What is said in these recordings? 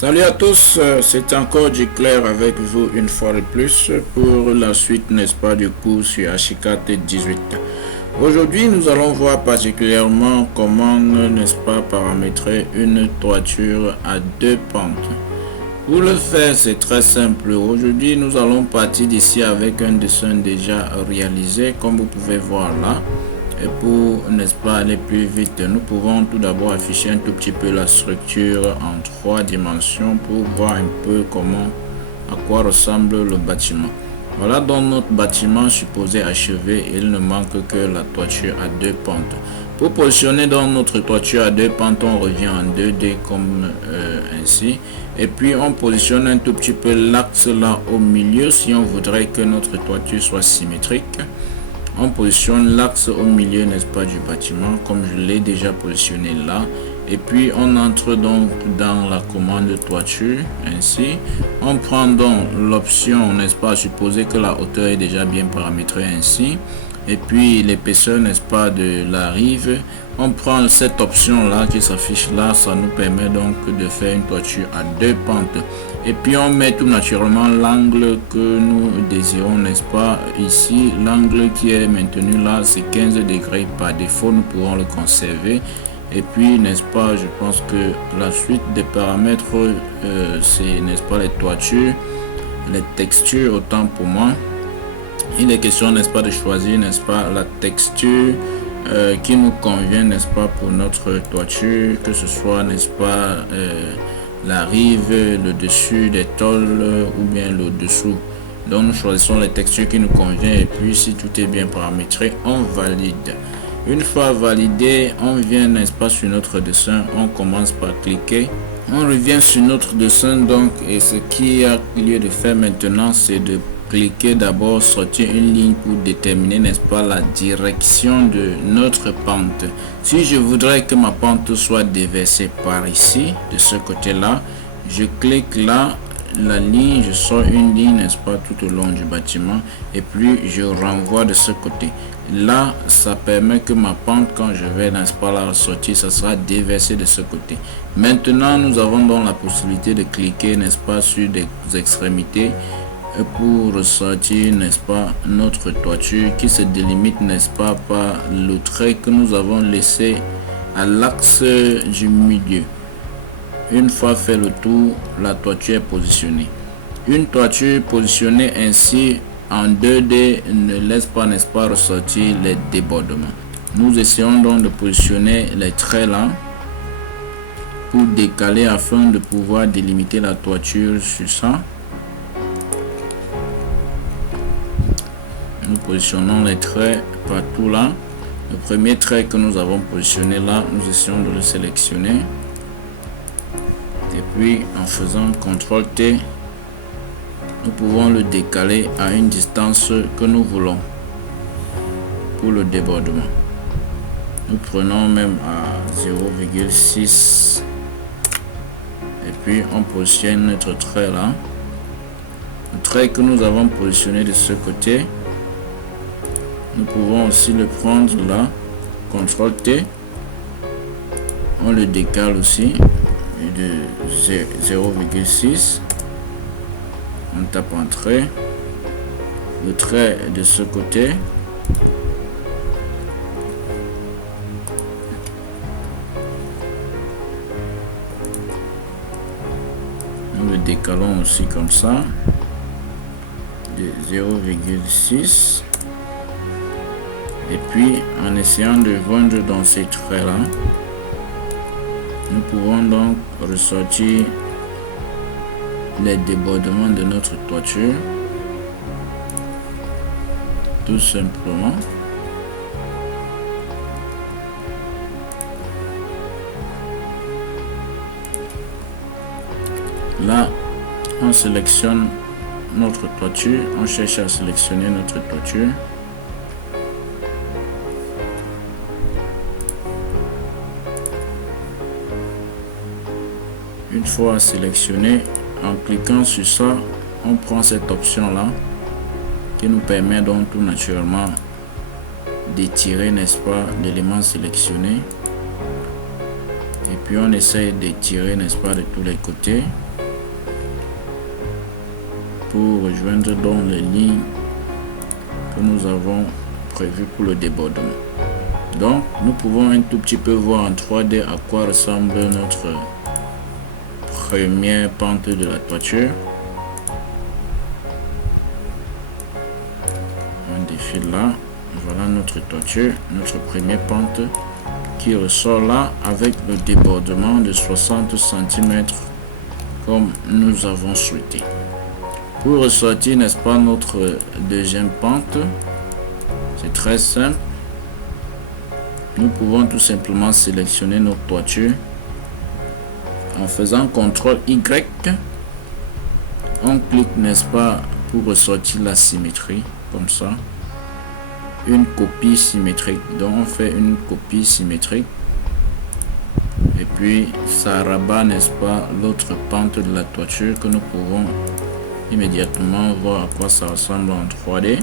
Salut à tous, c'est encore Claire avec vous une fois de plus pour la suite, n'est-ce pas, du cours sur Archicad 18. Aujourd'hui, nous allons voir particulièrement comment, n'est-ce pas, paramétrer une toiture à deux pentes. Pour le faire, c'est très simple. Aujourd'hui, nous allons partir d'ici avec un dessin déjà réalisé, comme vous pouvez voir là. Et pour, n'est-ce pas, aller plus vite, nous pouvons tout d'abord afficher un tout petit peu la structure en 3 dimensions pour voir un peu à quoi ressemble le bâtiment. Voilà donc notre bâtiment supposé achevé. Il ne manque que la toiture à deux pentes. Pour positionner dans notre toiture à deux pentes, on revient en 2D comme ainsi. Et puis on positionne un tout petit peu l'axe là au milieu si on voudrait que notre toiture soit symétrique. On positionne l'axe au milieu, n'est-ce pas, du bâtiment, comme je l'ai déjà positionné là. Et puis on entre donc dans la commande toiture, ainsi. On prend donc l'option, n'est-ce pas, supposer que la hauteur est déjà bien paramétrée ainsi. Et puis l'épaisseur, n'est-ce pas, de la rive. On prend cette option là qui s'affiche là, ça nous permet donc de faire une toiture à deux pentes. Et puis on met tout naturellement l'angle que nous désirons, n'est-ce pas, ici. L'angle qui est maintenu là, c'est 15 degrés par défaut, nous pourrons le conserver. Et puis, n'est-ce pas, je pense que la suite des paramètres, c'est, n'est-ce pas, les toitures, les textures, autant pour moi. Il est question, n'est-ce pas, de choisir, n'est-ce pas, la texture qui nous convient, n'est-ce pas, pour notre toiture, que ce soit, n'est-ce pas, la rive, le dessus des tôles ou bien le dessous. Donc nous choisissons les textures qui nous convient et puis si tout est bien paramétré, on valide. Une fois validé, on vient, n'est-ce pas, sur notre dessin, on commence par cliquer. On revient sur notre dessin donc et ce qu'il y a lieu de faire maintenant, c'est de cliquer d'abord, sortir une ligne pour déterminer, n'est-ce pas, la direction de notre pente. Si je voudrais que ma pente soit déversée par ici, de ce côté-là, je clique là, la ligne, je sors une ligne, n'est-ce pas, tout au long du bâtiment et puis je renvoie de ce côté. Là, ça permet que ma pente, quand je vais, n'est-ce pas, la sortir, ça sera déversé de ce côté. Maintenant, nous avons donc la possibilité de cliquer, n'est-ce pas, sur des extrémités pour ressortir, n'est-ce pas, notre toiture qui se délimite, n'est-ce pas, par le trait que nous avons laissé à l'axe du milieu. Une fois fait le tour, la toiture est positionnée. Une toiture positionnée ainsi en 2D ne laisse pas, n'est-ce pas, ressortir les débordements. Nous essayons donc de positionner les traits là pour décaler afin de pouvoir délimiter la toiture sur ça. Nous positionnons les traits partout là. Le premier trait que nous avons positionné là, nous essayons de le sélectionner. Et puis en faisant CTRL T, nous pouvons le décaler à une distance que nous voulons pour le débordement. Nous prenons même à 0,6 et puis on positionne notre trait là. Le trait que nous avons positionné de ce côté, nous pouvons aussi le prendre là, CTRL T, on le décale aussi de 0,6, on tape Entrée, le trait de ce côté, nous le décalons aussi comme ça de 0,6 et puis en essayant de joindre dans ces traits là, nous pouvons donc ressortir les débordements de notre toiture tout simplement. Là, on sélectionne notre toiture, on cherche à sélectionner notre toiture. Une fois sélectionné, en cliquant sur ça, on prend cette option là qui nous permet donc tout naturellement d'étirer, n'est-ce pas, l'élément sélectionné. Et puis on essaye d'étirer, n'est-ce pas, de tous les côtés pour rejoindre donc les lignes que nous avons prévues pour le débordement. Donc nous pouvons un tout petit peu voir en 3D à quoi ressemble notre première pente de la toiture. On défile là, voilà notre toiture, notre première pente qui ressort là avec le débordement de 60 cm comme nous avons souhaité. Pour ressortir, n'est-ce pas, notre deuxième pente, c'est très simple. Nous pouvons tout simplement sélectionner notre toiture en faisant CTRL Y. On clique, n'est-ce pas, pour ressortir la symétrie, comme ça. Une copie symétrique. Donc on fait une copie symétrique. Et puis ça rabat, n'est-ce pas, l'autre pente de la toiture que nous pouvons immédiatement voir à quoi ça ressemble en 3D.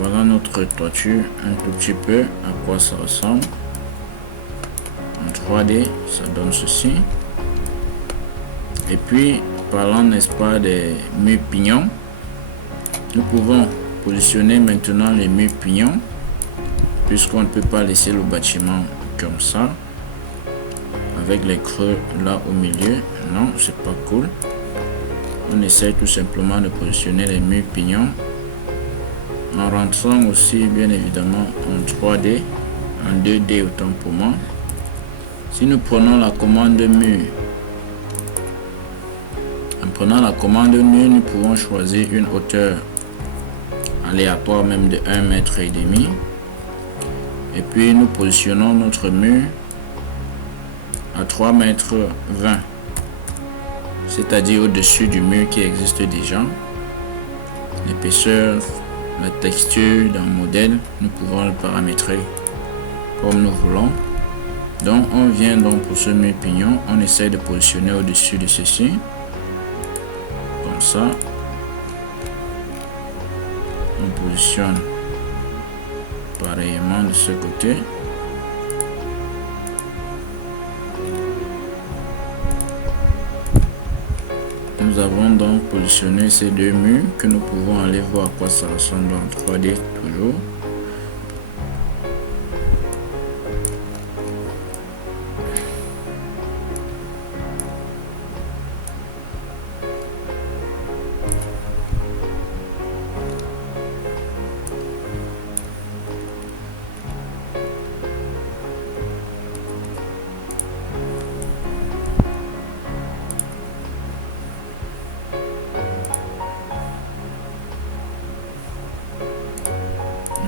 Voilà notre toiture un tout petit peu à quoi ça ressemble en 3D. Ça donne ceci. Et puis parlant, n'est-ce pas, des murs pignons, nous pouvons positionner maintenant les murs pignons puisqu'on ne peut pas laisser le bâtiment comme ça avec les creux là au milieu. Non, c'est pas cool. On essaie tout simplement de positionner les murs pignons en rentrant aussi bien évidemment en 3D, en 2D autant pour moi. Si nous prenons la commande mur, en prenant la commande mur, nous pouvons choisir une hauteur aléatoire même de 1,5 m. Et puis nous positionnons notre mur à 3,20 m, c'est-à-dire au-dessus du mur qui existe déjà. L'épaisseur, la texture d'un modèle, nous pouvons le paramétrer comme nous voulons. Donc on vient donc pour ce mur pignon, on essaie de positionner au-dessus de ceci, comme ça. On positionne pareillement de ce côté. Nous avons donc positionné ces deux murs que nous pouvons aller voir à quoi ça ressemble en 3D toujours.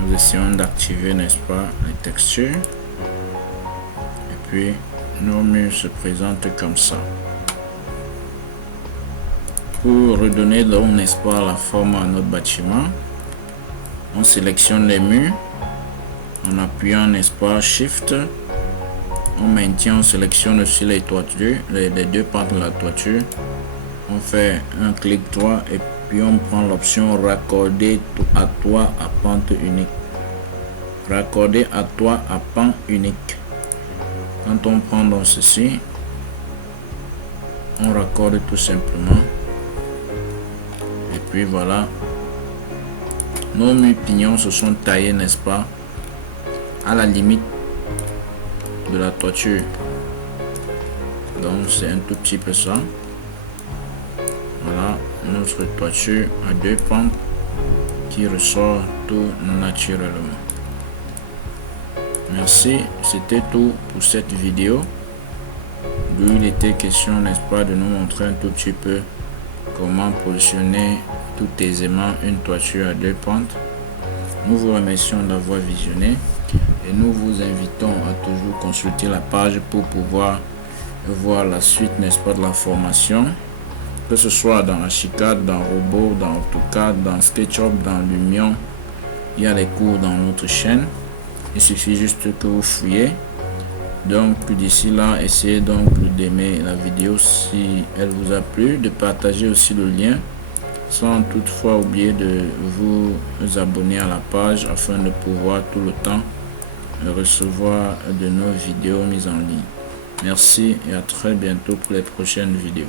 Nous essayons d'activer, n'est-ce pas, les textures. Et puis, nos murs se présentent comme ça. Pour redonner donc, n'est-ce pas, la forme à notre bâtiment, on sélectionne les murs en appuyant, n'est-ce pas, Shift. On maintient, on sélectionne aussi les toitures, les deux pentes de la toiture. On fait un clic droit et puis on prend l'option raccorder à toit à pente unique. Raccorder à toit à pan unique. Quand on prend dans ceci, on raccorde tout simplement. Et puis voilà, nos murs pignons se sont taillés, n'est-ce pas, à la limite de la toiture. Donc c'est un tout petit peu ça. Voilà notre toiture à deux pentes qui ressort tout naturellement. Merci, c'était tout pour cette vidéo d'où il était question, n'est-ce pas, de nous montrer un tout petit peu comment positionner tout aisément une toiture à deux pentes. Nous vous remercions d'avoir visionné et nous vous invitons à toujours consulter la page pour pouvoir voir la suite, n'est-ce pas, de la formation, que ce soit dans Archicad, dans Robot, dans AutoCAD, dans SketchUp, dans Lumion. Il y a les cours dans notre chaîne. Il suffit juste que vous fouillez. Donc d'ici là, essayez donc d'aimer la vidéo si elle vous a plu, de partager aussi le lien, sans toutefois oublier de vous abonner à la page afin de pouvoir tout le temps recevoir de nos vidéos mises en ligne. Merci et à très bientôt pour les prochaines vidéos.